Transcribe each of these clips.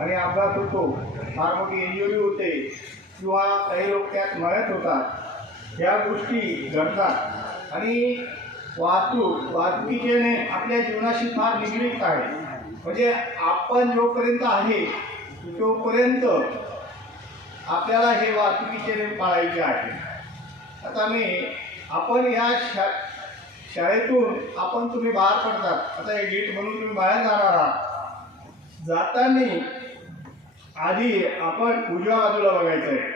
आणि अपघात होतो फार मोठी इंजुरी होते किंवा काही लोक त्यात मरत होतात या गोष्टी घडतात. आणि वाहतूक वाहतुकीने आपल्या जीवनाशी फार निगडीत आहे. म्हणजे आपण जोपर्यंत आहे तोपर्यंत आपल्याला हे वाहतुकीचे नियम पाळायचे आहे. आता मी आपण या शा शाळेतून आपण तुम्ही बाहेर पडतात. आता हे गेट म्हणून तुम्ही बाहेर जाणार आहात. जाताना आधी आपण उजव्या बाजूला बघायचं आहे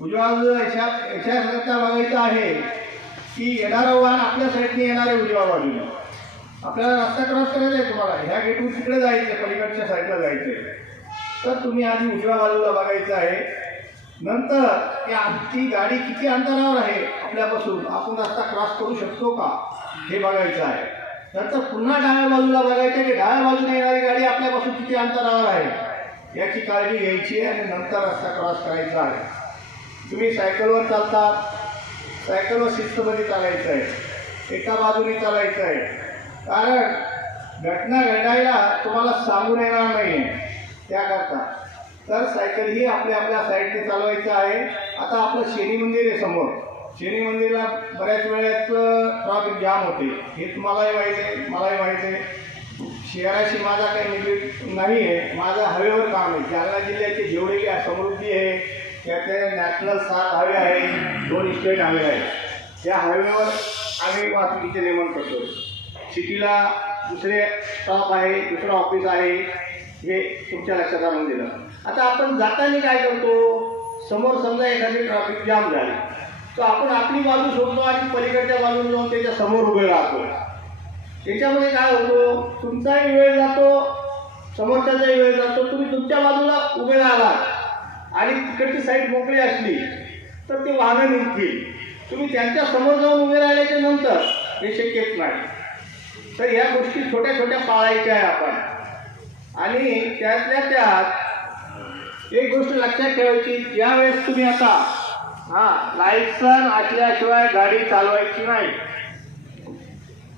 उजव्या बाजूला याच्या याच्याकरता बघायचं आहे की येणारं वाहन आपल्या साईडने येणार आहे उजव्या बाजूला आपल्याला रस्ता क्रॉस करायचा आहे तुम्हाला. ह्या गेटून तिकडे जायचं आहे पलीकडच्या साईडला जायचं आहे तर तुम्ही आधी उजव्या बाजूला बघायचं आहे. नंतर की आमची गाडी किती अंतरावर आहे आपल्यापासून आपण रस्ता क्रॉस करू शकतो का हे बघायचं आहे. नंतर पुन्हा डाव्या बाजूला बघायचं आहे की डाव्या बाजूने येणारी गाडी आपल्यापासून किती अंतरावर आहे? याची काळजी घ्यायची आहे आणि नंतर रस्ता क्रॉस करायचा आहे. तुम्ही सायकलवर चालता सायकलवर शिस्तमध्ये चालायचं आहे. एका बाजूने चालायचं आहे. कारण घटना घडायला तुम्हाला सांगून येणार नाही त्याकरता. तर सायकल ही आपल्या आपल्या साईडने चालवायचं आहे. आता आपलं शनी मंदिर आहे समोर. शनी मंदिरला बऱ्याच वेळेस ट्रॉफिक जाम होते. हे तुम्हालाही माहीत आहे मलाही माहीत आहे. शहराशी माझा काही निगडीत नाही आहे. माझं हवेवर काम आहे. जालना जिल्ह्याचे जेवढे काही समृद्धी आहे त्याचे नॅशनल सात हवे आहे दोन स्टेट हवे आहेत. त्या हवेवर आम्ही वाहतुकीचे नियमन करतो. सिटीला दुसरे स्टॉप आहे दुसरं ऑफिस आहे हे तुमच्या लक्षात आणून दिलं. आता आपण जाताना काय करतो? समोर समजा एखादी ट्रॅफिक जाम झाली. तर आपण आपली बाजू सोडतो आणि पलीकडच्या बाजूला जाऊन त्याच्यासमोर उभे राहतो. त्याच्यामध्ये काय होतो? तुमचाही वेळ जातो समोरच्याचाही वेळ जातो. तुम्ही तुमच्या बाजूला उभे राहिलात आणि तिकडची साईड मोकळी असली तर ते वाहनं निघतील. तुम्ही त्यांच्यासमोर जाऊन उभे राहिल्याच्या नंतर हे शक्यच नाही. तर या गोष्टी छोट्या छोट्या पाळायच्या आहे आपण. आणि त्यातल्या त्यात एक गोष्ट लक्षात ठेवायची ज्यावेळेस तुम्ही आता हां लायसन असल्याशिवाय गाडी चालवायची नाही.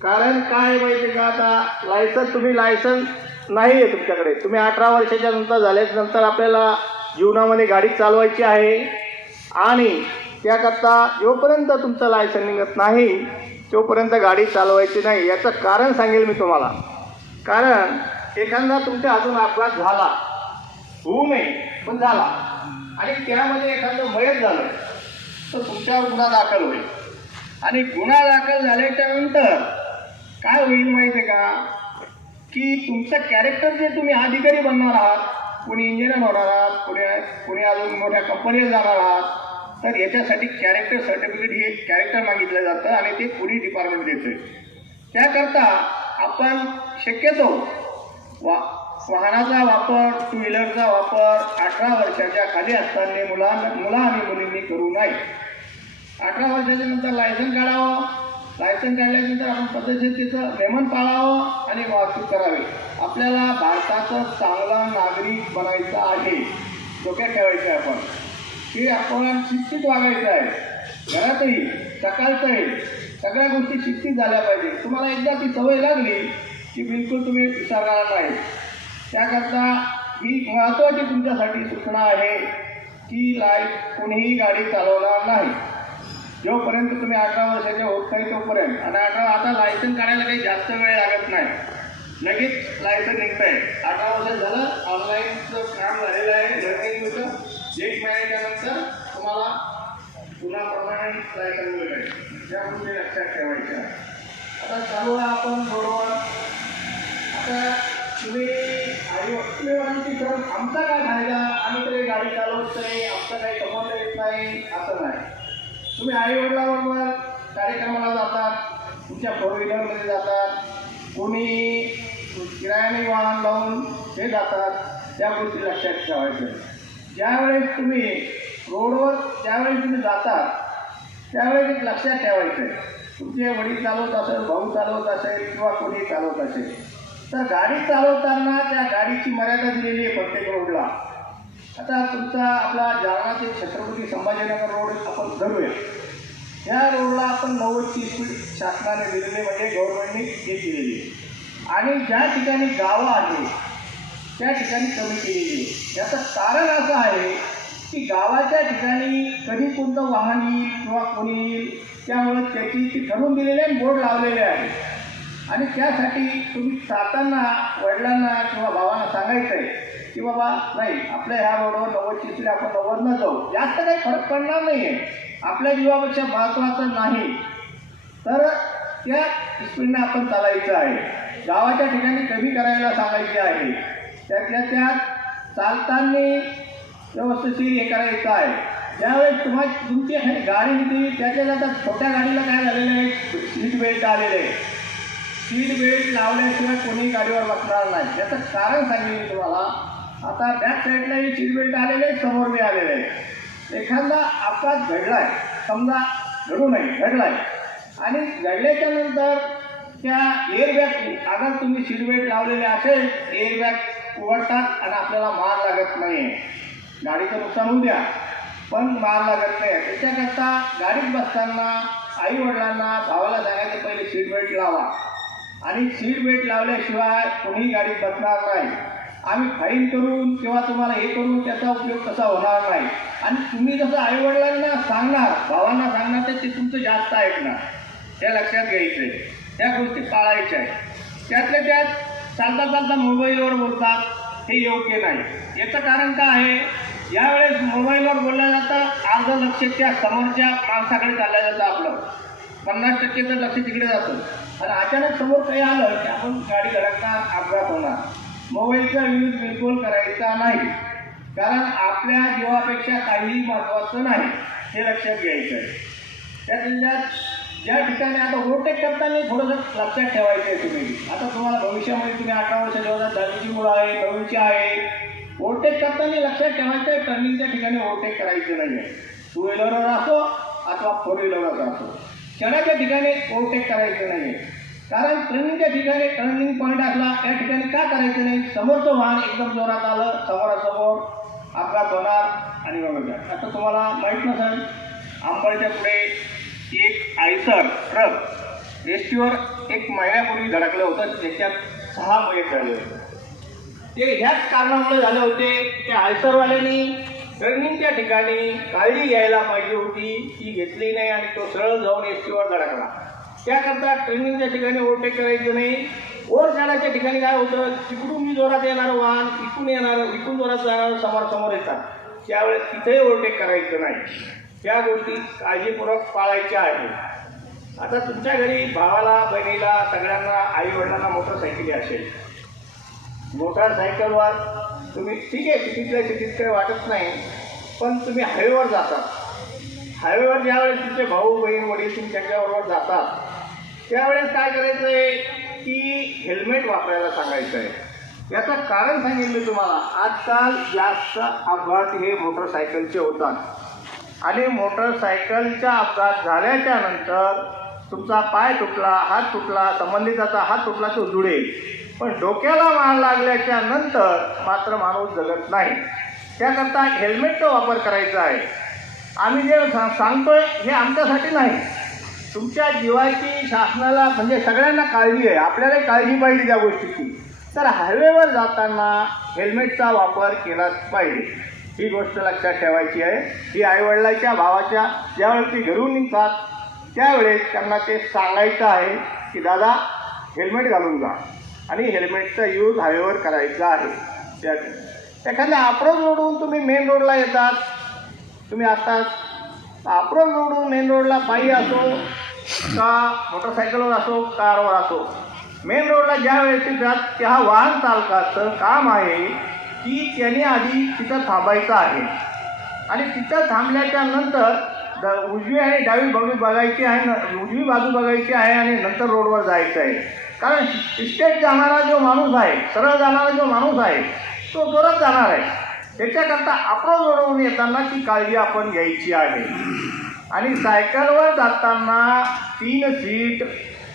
कारण काय माहिती का आता? लायसन तुम्ही लायसन नाही आहे तुमच्याकडे. तुम्ही अठरा वर्षाच्या नंतर झाल्याच्यानंतर आपल्याला जीवनामध्ये गाडी चालवायची आहे. आणि त्याकरता जोपर्यंत तुमचं लायसन निघत नाही तोपर्यंत गाडी चालवायची नाही. याचं कारण सांगेल मी तुम्हाला. कारण एखादा तुमच्या अजून अपघात झाला होऊ नये पण झाला. आणि त्यामध्ये एखादं मयत झालं तर तुमच्यावर गुन्हा दाखल होईल. आणि गुन्हा दाखल झाल्याच्यानंतर काय होईल माहिती आहे का? की तुमचं कॅरेक्टर जे तुम्ही अधिकारी बनणार आहात कुणी इंजिनियर होणार आहात कुणी कुणी अजून मोठ्या कंपनीत जाणार आहात तर याच्यासाठी कॅरेक्टर सर्टिफिकेट हे कॅरेक्टर मागितलं जातं आणि ते पोलीस डिपार्टमेंट देतं त्याकरता आपण शक्यतो वा वाहनाचा वापर टू व्हीलरचा वापर अठरा वर्षाच्या खाली असताना मुलां मुला आणि मुलींनी करू नये. अठरा वर्षाच्या नंतर लायसन काढावं. लायसन काढल्यानंतर आपण पद्धतशीर नियमन पाळावं आणि वाहतूक करावी. आपल्याला भारताचा चांगला नागरिक बनायचा आहे. डोक्यात ठेवायचं आहे आपण. की आपण शिस्तीत वागायचं आहे. घरातही सकाळचंही सगळ्या गोष्टी शिस्तीत झाल्या पाहिजे. तुम्हाला एकदा ती सवय लागली की बिलकुल तुम्ही विसरणार नाही. त्याकरता ही महत्त्वाची तुमच्यासाठी सूचना आहे की लाय कुणीही गाडी चालवणार नाही. जोपर्यंत तुम्ही अठरा वर्षाचे होत नाही तोपर्यंत. आणि अठरा आता लायसन काढायला काही जास्त वेळ लागत नाही. लगेच लायसन निघतं आहे अठरा वर्ष झालं ऑनलाईनचं काम झालेलं आहे. लर्निंग होतं एक महिन्याच्या नंतर तुम्हाला पुन्हा परमानंट लायसन मिळेल त्या गोष्टी लक्षात ठेवायच्या आता चालू आहे आपण बरोबर. आता तुम्ही आई तुम्ही म्हणाल आमचा काय फायदा? आम्ही तरी गाडी चालवत नाही आमचा काही कमवता येत नाही असं नाही. तुम्ही आई वडिलाबरोबर कार्यक्रमाला जातात तुमच्या फोर व्हीलरमध्ये जातात कोणी किरायाने वाहन लावून ते जातात त्या गोष्टी लक्षात ठेवायच्या. ज्यावेळेस तुम्ही रोडवर ज्यावेळेस तुम्ही जातात त्यावेळेस एक लक्षात ठेवायचं. आहे तुमचे वडील चालवत असेल भाऊ चालवत असेल किंवा कोणी चालवत असेल. तर गाडी चालवताना त्या गाडीची मर्यादा दिलेली आहे प्रत्येक रोडला आता तुमचा आपला जालना ते छत्रपती संभाजीनगर रोड आपण धरूया या रोडला आपण नव्वदची स्पीड शासनाने दिलेली म्हणजे गव्हर्नमेंटने हे केलेली. आहे आणि ज्या ठिकाणी गावं आहे त्या ठिकाणी कमी केलेली. आहे याचं कारण असं आहे की गावाच्या ठिकाणी कधी कोणतं वाहन येईल किंवा कोणी येईल त्यामुळे त्याची ती ठरवून आणि बोर्ड लावलेले आहे. आणि त्यासाठी तुम्ही जाताना वडिलांना किंवा भावांना सांगायचं आहे की बाबा नाही आपल्या ह्या रोडवर नव्वद चित्री आपण नव्वद न जाऊ. जास्त काही फरक पडणार नाही आहे आपल्या जीवापेक्षा महत्त्वाचं नाही. तर त्या स्पीडने आपण चालायचं आहे. गावाच्या ठिकाणी कमी करायला सांगायचे आहे. त्यातल्या त्यात चालताना व्यवस्थित हे करायचं आहे. ज्यावेळेस तुम्हाला तुमची गाडी होती त्याच्या जातात छोट्या गाडीला काय झालेलं आहे? सीट बेल्ट आलेलं आहे. सीट बेल्ट लावल्याशिवाय कोणी गाडीवर बसणार नाही. त्याचं कारण सांगेन तुम्हाला. आता बॅक साईडलाही सीट बेल्ट आलेले आहे समोर मी आलेले आहे. एखादा अपघात घडलाय समजा घडू नये घडलाय आणि घडल्याच्या नंतर त्या एअरबॅग अगर तुम्ही सीट बेल्ट लावलेले असेल एअरबॅग उघडतात आणि आपल्याला मार लागत नाही. गाडीचं नुकसान होऊ द्या पण मार लागत नाही. त्याच्याकरता गाडीत बसताना आई वडिलांना भावाला सांगायचं पहिले सीट बेल्ट लावा. आणि सीट बेल्ट लावल्याशिवाय कोणीही गाडीत बसणार नाही. आम्ही फाईन करून किंवा तुम्हाला हे करून त्याचा उपयोग कसा होणार नाही. आणि तुम्ही जसं आईवडिलांना सांगणार भावांना सांगणार तर ते तुमचं जास्त ऐकणार. त्या लक्षात घ्यायचं आहे त्या गोष्टी पाळायच्या आहेत. त्यातल्या त्यात चालता चालता मोबाईलवर बोलतात हे योग्य नाही. याचं कारण काय आहे? यावेळेस मोबाईलवर बोललं जातं अर्ध लक्ष त्या समोरच्या माणसाकडे चाललं जातं आपलं. पन्नास टक्के तर लक्ष तिकडे जातं. आणि अचानक समोर काही आलं की आपण गाडी धडकणार अपघात होणार. मोबाईलचा यूज बिलकुल करायचा नाही. कारण आपल्या जीवापेक्षा काहीही महत्त्वाचं नाही हे लक्षात घ्यायचं आहे जिल्ह्यात ज्या ठिकाणी आता ओव्हरटेक करताना थोडंसं लक्षात ठेवायचं आहे तुम्ही. आता तुम्हाला भविष्यामध्ये तुम्ही अठरा वर्ष जेव्हा दहावीची मुलं आहे नववीची आहे. ओव्हरटेक करताना लक्षात ठेवायचं आहे टर्निंगच्या ठिकाणी ओव्हरटेक करायचं नाही आहे टू व्हीलरवर असो अथवा फोर व्हीलरवर असो. क्षणाच्या ठिकाणी ओव्हरटेक करायचं नाही आहे कारण ट्रेनिंगच्या ठिकाणी टर्निंग पॉईंट असला त्या ठिकाणी का करायचं नाही? समोरचं वाहन एकदम जोरात आलं समोरासमोर अपघात होणार आणि वगैरे. आता तुम्हाला माहीत नसेल आंबळच्या पुढे एक आयसर ट्रक एस एक महिन्यापूर्वी धडकलं होतं त्याच्यात सहा महिने झाले होते. ते ह्याच कारणामुळे झाले होते त्या आयसरवाल्यांनी टर्निंगच्या ठिकाणी काळजी घ्यायला पाहिजे होती ती घेतली नाही आणि तो सरळ जाऊन एस टीवर धडकला. त्याकरता ट्रेनिंगच्या ठिकाणी ओव्हरटेक करायचं नाही. ओव्हर चढायच्या ठिकाणी काय होतं तिकडून मी जोरात येणारं वाहन इकडून येणारं इकडून जोरात जाणारं समोरसमोर येतात. त्यावेळेस तिथेही ओव्हरटेक करायचं नाही. त्या गोष्टी काळजीपूर्वक पाळायच्या आहेत. आता तुमच्या घरी भावाला बहिणीला सगळ्यांना आई वडिलांना मोटरसायकली असेल. मोटारसायकलवर तुम्ही ठीक आहे सिटीतल्या सिटीत काही वाटत नाही. पण तुम्ही हायवेवर जाता. हायवेवर ज्यावेळेस तुमचे भाऊ बहीण वडील तुम्ही जातात त्यावेळेस काय करायचं आहे की हेल्मेट वापरायला सांगायचं आहे याचं कारण सांगितलं तुम्हाला आजकाल जास्त अपघात हे मोटरसायकलचे होतात. आणि मोटरसायकलचा अपघात झाल्याच्यानंतर तुमचा पाय तुटला हात तुटला संबंधिताचा हात तुटला तो जुळेल पण डोक्याला मार लागल्याच्या नंतर मात्र माणूस जगत नाही. त्याकरता हेल्मेटचा वापर करायचा आहे. आम्ही जे सा सांगतोय हे आमच्यासाठी नाही. तुमच्या जीवाची शासनाला म्हणजे सगळ्यांना काळजी आहे. आपल्यालाही काळजी पाहिजे त्या गोष्टीची. तर हायवेवर जाताना हेल्मेटचा वापर केलाच पाहिजे. ही गोष्ट लक्षात ठेवायची आहे. ही आईवडिलाच्या भावाच्या ज्यावेळी ती घरून निघतात त्यावेळेस त्यांना ते सांगायचं आहे की दादा हेल्मेट घालून जा. आणि हेल्मेटचा यूज हायवेवर करायचा आहे. त्या एखाद्या अप्रोच रोडवरून तुम्ही मेन रोडला येतात. तुम्ही आता अप्रोच रोडवरून मेन रोडला पायी असो का मोटरसायकलवर असो कारवर असो. मेन रोडला ज्या वेळेस जात त्या वाहन चालकाचं काम आहे की त्याने आधी तिथं थांबायचं आहे. आणि तिथं थांबल्याच्या नंतर द उजवी आणि डावी बाजू बघायची आहे न उजवी बाजू बघायची आहे आणि नंतर रोडवर जायचं आहे. कारण इस्टेट जाणारा जो माणूस आहे सरळ जाणारा जो माणूस आहे तो जोरात जाणार आहे. त्याच्याकरता अप्रोच रोडवरून येताना ती काळजी आपण घ्यायची आहे. आणि सायकलवर जाताना तीन सीट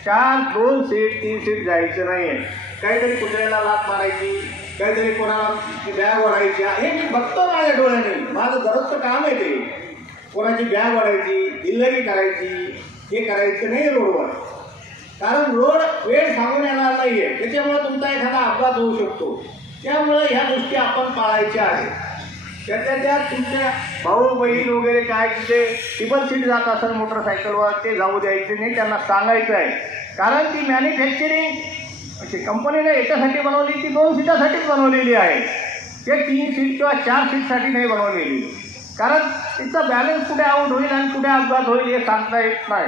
चार दोन सीट तीन सीट जायचं नाही आहे काहीतरी कुत्र्याला लात मारायची काहीतरी कोणाला बॅग ओढायची हे मी बघतो माझ्या डोळ्याने. माझं दररोजचं काम आहे ते. कोणाची बॅग वाढायची दिल्लगी करायची हे करायचं नाही रोडवर. कारण रोड वेळ सांगून येणार नाही आहे त्याच्यामुळे तुमचा एखादा अपघात होऊ शकतो. त्यामुळे ह्या गोष्टी आपण पाळायच्या आहेत. त्यातल्या त्यात तुमच्या भाऊ बहीण वगैरे काय तिथे टिबल सीट जात असेल मोटरसायकलवर ते जाऊ द्यायचे नाही त्यांना सांगायचं आहे. कारण ती मॅन्युफॅक्चरिंग अशी कंपनीने याच्यासाठी बनवली ती दोन सीटासाठीच बनवलेली आहे. ते तीन सीट किंवा चार सीटसाठी नाही बनवलेली. कारण तिचा बॅलन्स कुठे आउट होईल आणि कुठे अपघात होईल हे सांगता येत नाही.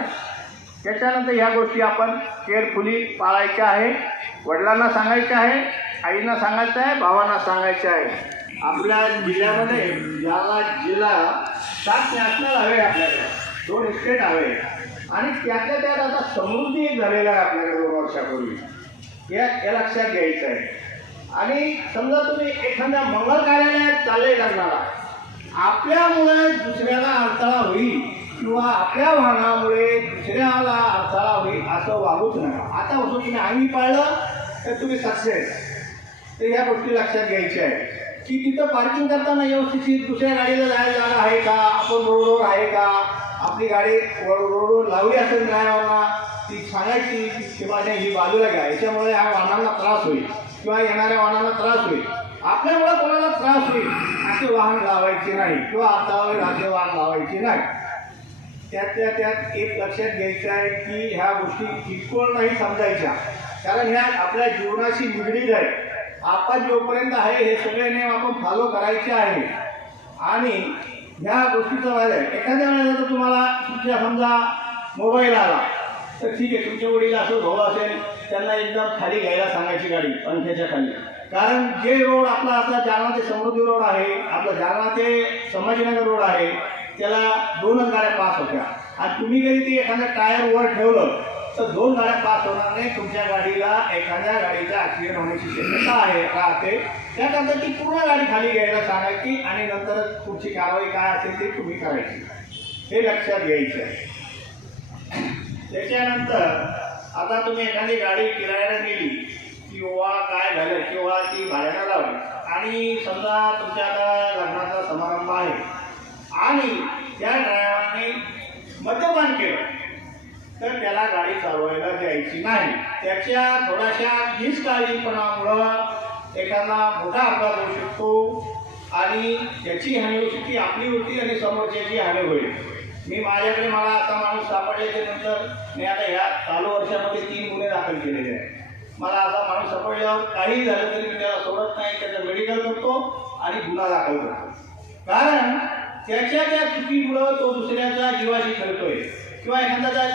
त्याच्यानंतर ह्या गोष्टी आपण केअरफुली पाळायच्या आहे. वडिलांना सांगायच्या आहे आईंना सांगायचं आहे भावांना सांगायचं आहे. आपल्या जिल्ह्यामध्ये जालना जिल्हा सात नॅशनल हवे आपल्याकडे. दोन स्टेट हवे आणि त्यातल्या त्यात आता समृद्धी एक झालेला आहे आपल्याकडे दोन वर्षापूर्वी. या हे लक्षात घ्यायचं आहे. आणि समजा तुम्ही एखाद्या मंगल कार्यालयात चालले लग्नाला आपल्यामुळे दुसऱ्याला अडथळा होईल किंवा आपल्या वाहनामुळे दुसऱ्याला अडथळा होईल असं वागूच नका. आता असं तुम्ही आम्ही पाळलं तर तुम्ही सक्सेस तर ह्या गोष्टी लक्षात घ्यायच्या आहेत. की तिथं पार्किंग करताना व्यवस्थित दुसऱ्या गाडीला जायला जागा आहे का? आपण रोडवर आहे का? आपली गाडी रो- रोडवर लावली असेल ड्रायव्हरना ती सांगायची की माझ्या ही बाजूला घ्या. याच्यामुळे ह्या वाहनांना त्रास होईल किंवा येणाऱ्या वाहनांना त्रास होईल. आपल्यामुळे कोणाला त्रास होईल? असे वाहन लावायचे नाही. किंवा हातावर असे वाहन लावायचे नाही. त्यातल्या त्यात एक लक्षात घ्यायचं आहे की ह्या गोष्टी किरकोळ नाही समजायच्या. कारण ह्या आपल्या जीवनाशी निगडीत आहे. आपण जोपर्यंत आहे हे सगळे नियम आपण फॉलो करायचे आहे. आणि ह्या गोष्टीचं व्हायला आहे एखाद्या वेळेला जर तुम्हाला तुमच्या समजा मोबाईल आला तर ठीक आहे तुमच्या वडील असं भाऊ असेल त्यांना एकदम खाली घ्यायला सांगायची गाडी पंख्याच्या खाली. कारण जे रोड आपला आता जालना ते समृद्धी रोड आहे आपला जालना ते संभाजीनगर रोड आहे त्याला दोनच गाड्या पास होत्या. आणि तुम्ही जरी ते एखाद्या टायर वर ठेवलं तर दोन गाड्या पास होणार नाही तुमच्या गाडीला एखाद्या गाडीचा ॲक्सिडेंट होण्याची शक्यता आहे राहते. त्याकरता ती पूर्ण गाडी खाली घ्यायला सांगायची आणि नंतरच पुढची कारवाई काय असेल ती तुम्ही करायची. हे लक्षात घ्यायचं आहे. त्याच्यानंतर आता तुम्ही एखादी गाडी किरायाला गेली किंवा काय झालं किंवा ती भाड्यानं लावली. आणि समजा तुमच्या आता लग्नाचा समारंभ आहे. आणि त्या ड्रायव्हरने मद्यपान केलं तर त्याला गाडी चालवायला द्यायची नाही. त्याच्या थोड्याशा निष्काळजीपणामुळं एखादा मोठा अपघात होऊ शकतो आणि त्याची हानी होऊ शकते आपली होती आणि समोरच्याची हानी होईल. मी माझ्याकडे मला आता माणूस सापडल्याच्या नंतर मी आता ह्या चालू वर्षामध्ये तीन गुन्हे दाखल केलेले आहेत. मला असा माणूस सापडल्यावर काही झालं तरी मी त्याला सोडत नाही त्याचं मेडिकल करतो आणि गुन्हा दाखल करतो. कारण त्याच्या त्या चुकीमुळं तो दुसऱ्याचा जीवाशी खेळतोय किंवा एखाद्याचा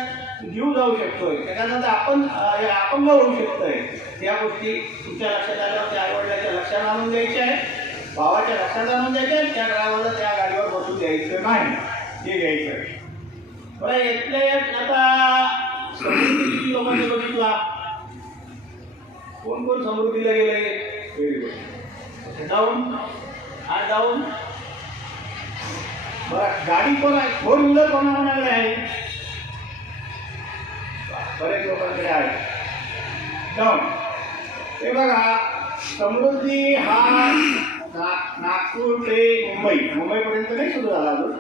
जीव जाऊ शकतोय. एखाद्याचा आपण अपंग होऊ शकतोय. त्या गोष्टी तुमच्या लक्षात आल्यावर त्या आईवडिलाच्या लक्षात आणून द्यायच्या आहे भावाच्या लक्षात आणून द्यायच्या आहे त्या ड्रायव्हरला त्या गाडीवर बसून द्यायचं नाही. हे घ्यायचं आहे. बरं येतल्या आता किती लोकांनी बघितला? कोण कोण समृद्धीला गेले व्हेरी गुड डाऊन हा डाऊन बरं गाडी कोण आहे? फोर व्हीलर कोणाकोणाकडे आहे? बरेच लोकांकडे आहे. डाऊन हे बघा समृद्धी हा ना- नागपूर ते मुंबई. मुंबईपर्यंत नाही सुरू झाला अजून.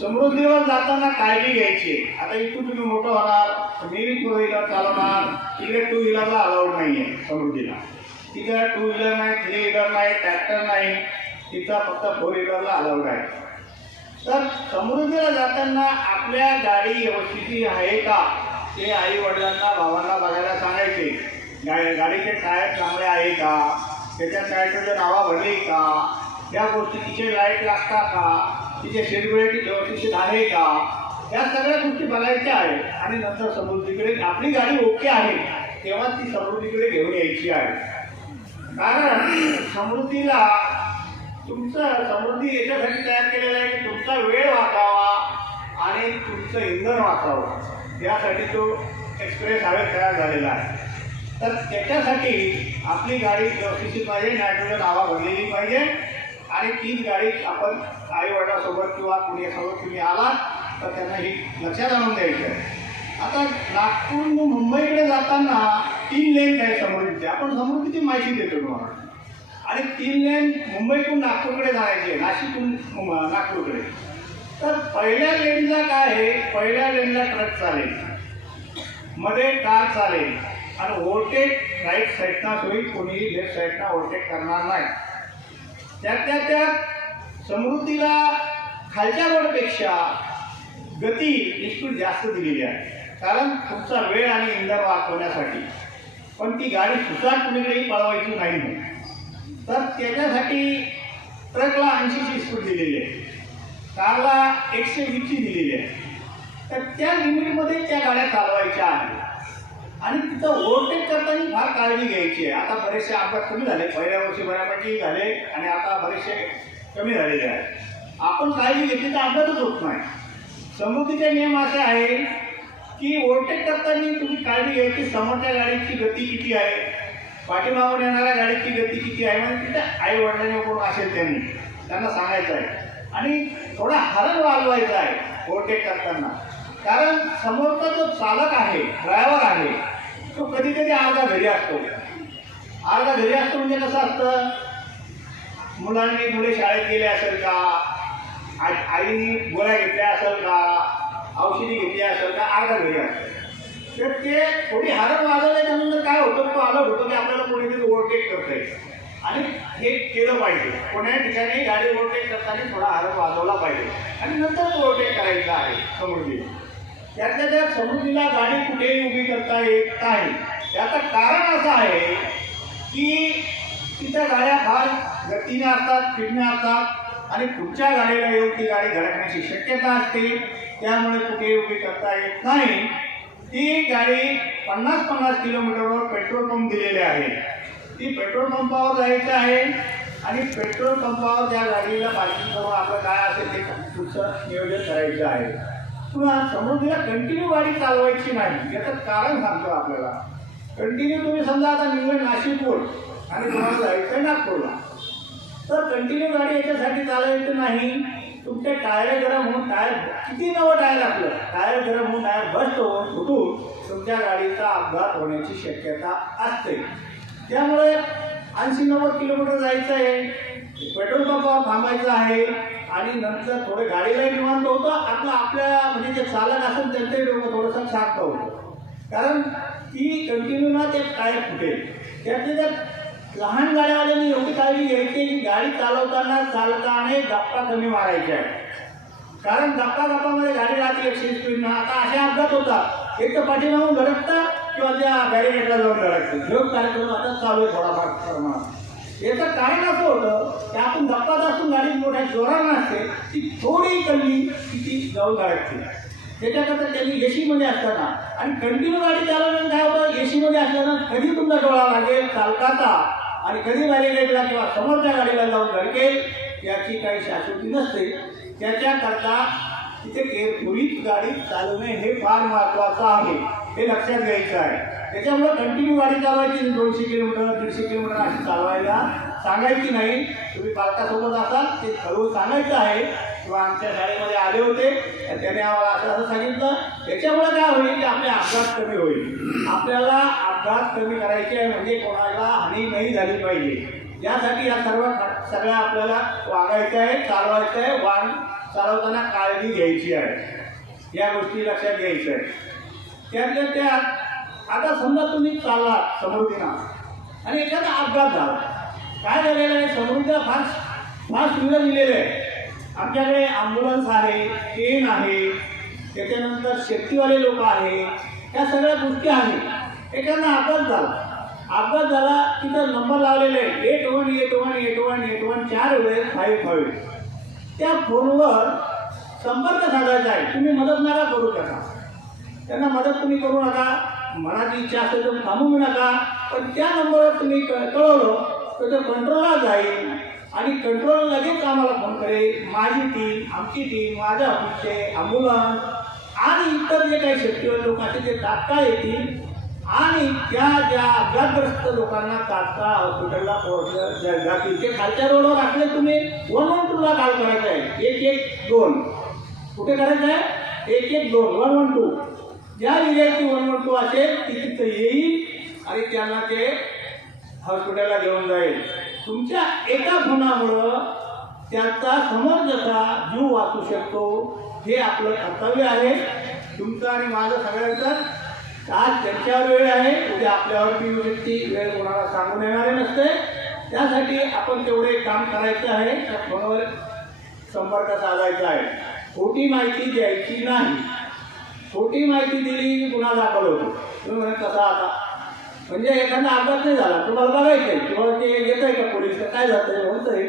समृद्धीवर जाताना काळजी घ्यायची. आता इथून तुम्ही मोठं होणार मी टू व्हीलर चालवणार इकडे टू व्हीलरला अलाउड नाही आहे समृद्धीला तिथं टू व्हीलर नाही थ्री व्हीलर नाही ट्रॅक्टर नाही. तिथं फक्त फोर व्हीलरला अलाउड आहे. तर समृद्धीला जाताना आपल्या गाडी व्यवस्थित आहे का? ते आई वडिलांना भावांना बघायला सांगायचे. गा- गाडीचे टायर चांगले आहे का? त्याच्या टायरचं नावा भरली का? या गोष्टी तिचे लाइट लागतात का? तिचे शेडबिलिटी व्यवस्थित आहे का? या सगळ्या गोष्टी बघायच्या आहेत. आणि नंतर समृद्धीकडे आपली गाडी ओके आहे. तेव्हा ती समृद्धीकडे घेऊन यायची आहे. कारण समृद्धीला तुमचं समृद्धी याच्यासाठी तयार केलेलं आहे की तुमचा वेळ वाचावा आणि तुमचं इंधन वाचावं. यासाठी तो एक्सप्रेस हवे तयार झालेला आहे. तर त्याच्यासाठी आपली गाडी व्यवस्थित पाहिजे नायट्रोजन हवा भरलेली पाहिजे आणि तीच गाडी आपण आई किंवा कुणीसोबत तुम्ही आलात तर त्यांना ही लक्षात आणून द्यायचं आहे. आता नागपूर मुंबईकडे जाताना तीन लेन आहे समृद्धीचे आपण समृद्धीची माहिती देतो तुम्हाला? आणि तीन लेन मुंबईतून नागपूरकडे जायचे नाशिकहून नागपूरकडे. तर पहिल्या लेनला काय आहे? पहिल्या लेनला ट्रक चालेल. मध्ये कार चालेल. आणि ओव्हरटेक राईट साईडना होईल कोणीही लेफ्ट साईडना ओव्हरटेक करणार नाही. त्यातल्या त्यात समृद्धीला खालच्या रोडपेक्षा गती निश्चित जास्त दिलेली आहे. कारण तुमचा वेळ आणि इंधन वाचवण्यासाठी. पण ती गाडी सुसाट कुणीकडेही पळवायची नाही तर त्याच्यासाठी ट्रकला ऐंशीची स्पीड दिलेली आहे. कारला एकशे वीसची दिलेली आहे. तर त्या लिमिटमध्ये त्या गाड्या चालवायच्या आहेत. आणि तिथं ओव्हरटेक करताना फार काळजी घ्यायची आहे. आता बरेचसे अपघात कमी झाले. पहिल्या वर्षी बऱ्यापैकी झाले आणि आता बरेचसे कमी झालेले आहेत. आपण काळजी घेतली तर अपघातच होत नाही. समृद्धीचे नियम असे आहे की ओव्हरटेक करताना तुम्ही काळजी घ्यायची समोरच्या गाडीची गती किती आहे. पाठीमागून येणाऱ्या गाडीची गती किती आहे? म्हणजे तिथे आई वडिलांनी कोण असेल त्यांनी त्यांना सांगायचं आहे. आणि थोडा हरण वाजवायचा आहे ओव्हरटेक करताना. कारण समोरचा जो चालक आहे ड्रायव्हर आहे तो कधी कधी अर्धा घरी असतो. अर्धा घरी असतो म्हणजे कसं असतं? मुलांनी मुले शाळेत गेले असेल का? आई आईने गोळ्या घेतल्या असेल का? औषधी घेतली असेल का आग्रा घरी असतं तर ते थोडी हरण वाजवल्याच्यानंतर काय होतं तो आलं होतो की आपल्याला कोणीतरी ओव्हरटेक करता येईल आणि हे केलं पाहिजे. कोण्या ठिकाणी गाडी ओव्हरटेक करताना थोडा हरण वाजवला पाहिजे. आणि नंतर ओव्हरटेक करायचा आहे समृद्धी. त्यातल्या त्या समृद्धीला गाडी कुठेही उभी करता येत नाही. याचं कारण असं आहे की तिथं गाड्या फार गतीने असतात स्पीडने असतात. आणि पुढच्या गाडीला येऊन ती गाडी धडकण्याची शक्यता असते. त्यामुळे कुठे उभी करता येत नाही. ती गाडी पन्नास पन्नास किलोमीटरवर पेट्रोल पंप दिलेले आहे. ती पेट्रोल पंपावर जायचं आहे आणि पेट्रोल पंपावर त्या गाडीला पार्किंग करून आपलं काय असेल ते पुढचं नियोजन करायचं आहे. पुन्हा समृद्धीला कंटिन्यू गाडी चालवायची नाही. याचं कारण सांगतो आपल्याला. कंटिन्यू तुम्ही समजा आता निघलं नाशिकहून आणि तुम्हाला जायचं आहे नागपूरला. तर कंटिन्यू गाडी याच्यासाठी चालवायची नाही. तुमचे टायर गरम होऊन टायर किती नवं टायर आपलं? टायर गरम होऊन टायर बस्ट होऊन फुटून तुमच्या गाडीचा अपघात होण्याची शक्यता असते. त्यामुळे ऐंशी नव्वद किलोमीटर जायचं आहे. पेट्रोल पंपावर थांबायचं आहे. आणि नंतर थोडे गाडीलाही निवांत होतं. आपलं आपल्या म्हणजे जे चालक असेल त्यांचंही डोकं थोडंसं शांत होतं. कारण ती कंटिन्यू ना ते टायर फुटेल. त्यातले त्यात लहान गाड्यावाल्यांनी एवढी काळजी घ्यायची की गाडी चालवताना चालकाने गप्पा कमी मारायच्या. कारण गप्पा गप्पामध्ये गाडी राहते एकशे स्पीडनं आता असे अपघात होतात. एक तर पाठीमागून धडकतं किंवा त्या बॅरिकेडला जाऊन धडकतं घेऊन कार्यक्रम आता चालू आहे थोडाफार प्रमाणात. याचं कारण असं होतं की आपण गप्पात असून गाडी मोठ्या जोरानं असते ती थोडी कमी की ती जाऊन धडकते. त्याच्याकरता त्यांनी एसीमध्ये असताना आणि कंटिन्यू गाडी चालवल्यानं काय होतं? एसीमध्ये असताना कधी तुमचा डोळा लागेल? चालकाचा. आणि कधी बॅरिगेटला किंवा समोरच्या गाडीला जाऊन धडकेल याची काही शाश्वती नसते. त्याच्याकरता तिथे केअरफुली गाडी चालवणे हे फार महत्त्वाचं आहे. हे लक्षात घ्यायचं आहे. त्याच्यामुळे कंटिन्यू गाडी चालवायची दोनशे किलोमीटर दीडशे किलोमीटर अशी चालवायला सांगायची नाही. तुम्ही पालकासोबत असाल ते ठरवून सांगायचं आहे. किंवा आमच्या शाळेमध्ये आले होते त्याने आम्हाला असं असं सांगितलं. त्याच्यामुळे काय होईल की आपले अपघात कमी होईल. आपल्याला अपघात कमी करायचे आहे म्हणजे कोणाला हानी नाही झाली पाहिजे. यासाठी या सर्व सगळ्या आपल्याला वागायचं आहे चालवायचं आहे वाहन चालवताना काळजी घ्यायची आहे. या गोष्टी लक्षात घ्यायच्या आहे त्यातल्या त्यात आता समजा तुम्ही चाललात समृद्धीना आणि एखादा अपघात झाला. काय झालेलं आहे? समृद्धीला फार फार सुविधा दिलेलं आहे. आमच्याकडे ॲम्ब्युलन्स आहे ट्रेन आहे त्याच्यानंतर शेतीवाले लोक आहे या सगळ्या गोष्टी आहेत. एखादा अपघात झाला. अपघात झाला तिथं नंबर लावलेले आहे eight one eight one eight one eight one चार वेळेस फाईव्ह फाईव्ह त्या फोनवर संपर्क साधायचा आहे. तुम्ही मदत नका करू नका त्यांना मदत तुम्ही करू नका. मनाची इच्छा असेल तर थांबवू नका. पण त्या नंबरवर तुम्ही क कळवलं तर ते कंट्रोलला जाईल. आणि कंट्रोल लगेच आम्हाला फोन करेल. माझी टीम आमची टीम माझ्या ऑफिसचे ॲम्ब्युलन्स आणि इतर जे काही शेतकरी लोक असतील ते तात्काळ येतील आणि त्या ज्या अपघातग्रस्त लोकांना तात्काळ हॉस्पिटलला पोहोचलं जा- जातील ते खालच्या रोडवर असले तुम्ही वन वन टूला कॉल करायचं आहे. एक एक दोन. कुठे करायचं आहे? एक एक दोन. One one two. ज्या एरियाची वन वन टू असेल ती तिथं येईल आणि त्यांना ते हॉस्पिटलला घेऊन जाईल. तुमच्या एका फोनामुळं त्याचा जसा जीव वाचू शकतो. हे आपलं कर्तव्य आहे. तुमचं आणि माझं सगळ्यांचं आज त्यांच्यावर वेळ आहे. उद्या आपल्यावर ती व्यक्ती वेळ कोणाला सांगून येणारे नसते. त्यासाठी आपण तेवढे काम करायचं आहे. त्या फोनवर संपर्क साधायचा आहे. खोटी माहिती द्यायची नाही. खोटी माहिती दिली की गुन्हा दाखल होतो. तुम्ही म्हणत कसा आता. म्हणजे एखादा अपघात नाही झाला. तुम्हाला बघायचं आहे किंवा ते येत आहे का पोलीस? काय जातं होतंय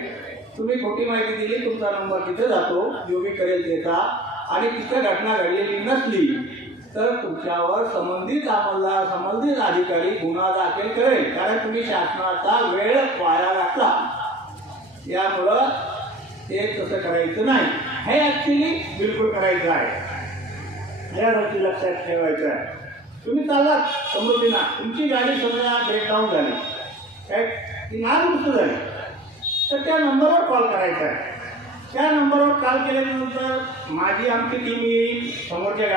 तुम्ही खोटी माहिती दिली तुमचा नंबर तिथे जातो. जो मी करेल त्याचा आणि तिथं घटना घडलेली नसली तर तुमच्यावर संबंधित अंमलदार संबंधित अधिकारी गुन्हा दाखल करेल. कारण तुम्ही शासनाचा वेळ वाया घातला. यामुळं ते तसं करायचं नाही. हे ॲक्च्युली बिलकुल करायचं आहे. या गोष्टी लक्षात ठेवायचं आहे. तुम्ही चाललात समृद्धीना तुमची गाडी समजा ब्रेकडाऊन झाली. काय? ती नादुरुस्त झाली. तर त्या नंबरवर कॉल करायचा आहे. त्या नंबरवर कॉल केल्यानंतर माझी आमची टीम येईल. समोरच्या